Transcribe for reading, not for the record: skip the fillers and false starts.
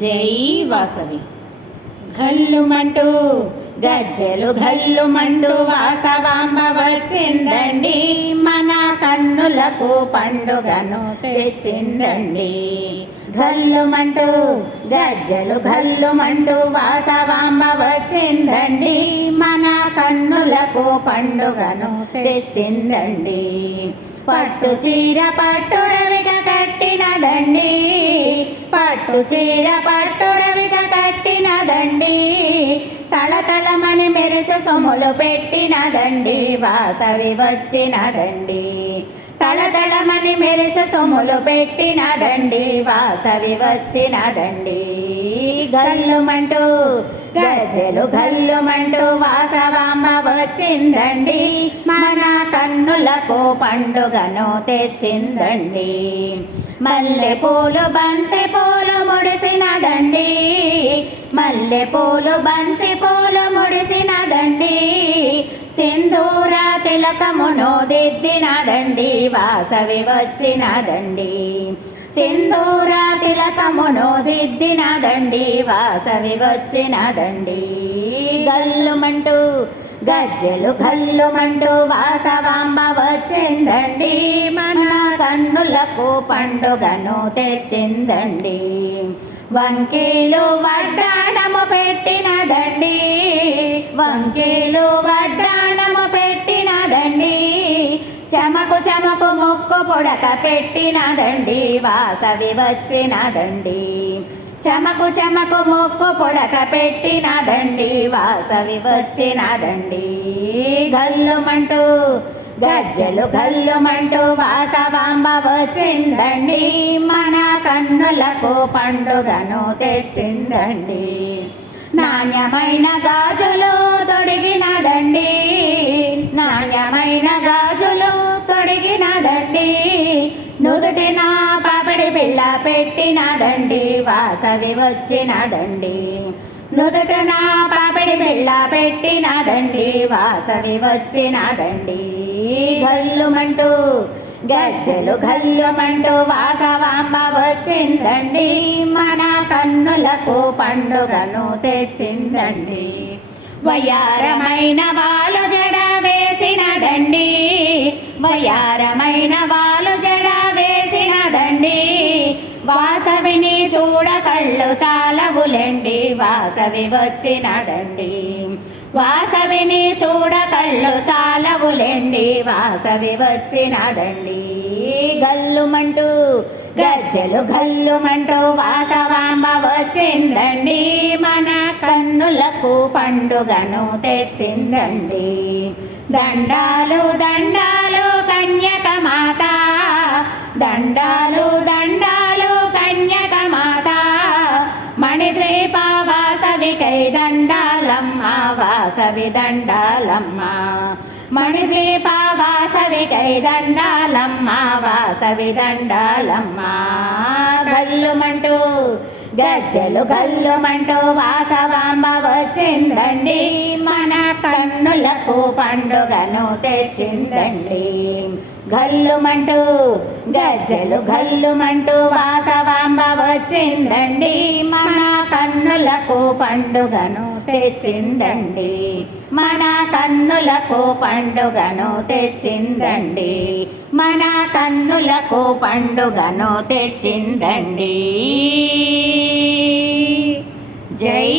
జై వాసవి. ఘల్లుమంటూ గజ్జెలు ఘల్లుమంటూ వాసవాంబ వచ్చిందండి, మన కన్నులకు పండుగను తెచ్చిందండి. ఘల్లుమంటూ గజ్జెలు ఘల్లుమంటూ వాసవాంబ వచ్చిందండి, మన కన్నులకు పండుగను తెచ్చిందండి. పట్టు చీర పట్టు రవిక కట్టినదండి, పట్టు చీర పట్టు రవిక కట్టినదండి, తళతళమని మెరిసే సొమ్ములు పెట్టినదండి, వాసవి వచ్చినదండి. తళతళమని మెరిసే సొమ్ములు పెట్టినదండి, వాసవి వచ్చినదండి. గల్లుమంటూ గజ్జెలు ఘల్లుమంటూ వాసవాంబ వచ్చిందండి, మన కన్నులకు పండుగను తెచ్చిందండి. మల్లె పూలు బంతి పూలు ముడిసినదండి, మల్లె పూలు బంతి పూలు ముడిసినదండి, సింధూర తిలకమును దిద్దినదండి, వాసవి వచ్చినదండి. సింధూర తిలకమును దిద్దినదండి, వాసవి వచ్చినదండి. గల్లుమంటూ గజ్జెలు ఘల్లుమంటూ వాసవాంబ వచ్చిందండి, మన కన్నులకు పండుగను తెచ్చిందండి. వంకీలు వడ్డాణము పెట్టినదండి, వంకీలు వడ్డాణము పెట్టినదండి, చమకు చమకు ముక్కు పొడక పెట్టినదండి, వాసవి వచ్చినదండి. చమకు చమకు ముక్కు పొడక పెట్టినదండి, వాసవి వచ్చినదండి. గల్లుమంటూ గజ్జెలు ఘల్లుమంటూ వాసవాంబ వచ్చిందండి, మన కన్నులకు పండుగను తెచ్చిందండి. నాణ్యమైన గాజులు తొడిగినదండి, నాణ్యమైన గాజులు తొడిగినదండి, నుదుటిన పాపిడి పిల్ల పెట్టినదండి, వాసవి వచ్చినదండి. నుదుటిన పాపిడి పిల్ల పెట్టినదండి, వాసవి వచ్చినదండి. గల్లుమంటూ గజ్జెలు ఘల్లుమంటూ వాసవాంబ వచ్చిందండి, మన కన్నులకు పండుగను తెచ్చిందండి. వయ్యారమైన వాలు జడ వేసినదండి, వయ్యారమైన వాలు జడ వేసినదండి, వాసవిని చూడ కళ్ళు చాలవులెండి, వాసవి వచ్చినదండి. వాసవిని చూడ కళ్ళు చాలవులెండి, వాసవి వచ్చినదండి. గల్లుమంటూ గజ్జెలు ఘల్లుమంటూ వాసవాంబ వచ్చిందండి, మన కన్నులకు పండుగను తెచ్చిందండి. దండాలు దండాలు కన్యక మాత, దండాలు దండాలు కన్యక మాత, మణిద్వీప వాసవికై దండాలమ్మ, వాసవి దండాలమ్మ. మణిద్వీప వాసవికై దండాలమ్మ, వాసవి దండాలమ్మ. గల్లుమంటూ గజ్జెలు ఘల్లుమంటూ వాసవాంబ వచ్చిందండి, మన కన్నులకు పండుగను తెచ్చిందండి. ఘల్లుమంటూ గజ్జెలు ఘల్లుమంటూ వాసవాంబ వచ్చిందండి, మన కన్నులకు పండుగను తెచ్చిందండి. మన కన్నులకు పండుగను తెచ్చిందండి, మన కన్నులకు పండుగను తెచ్చిందండి. జై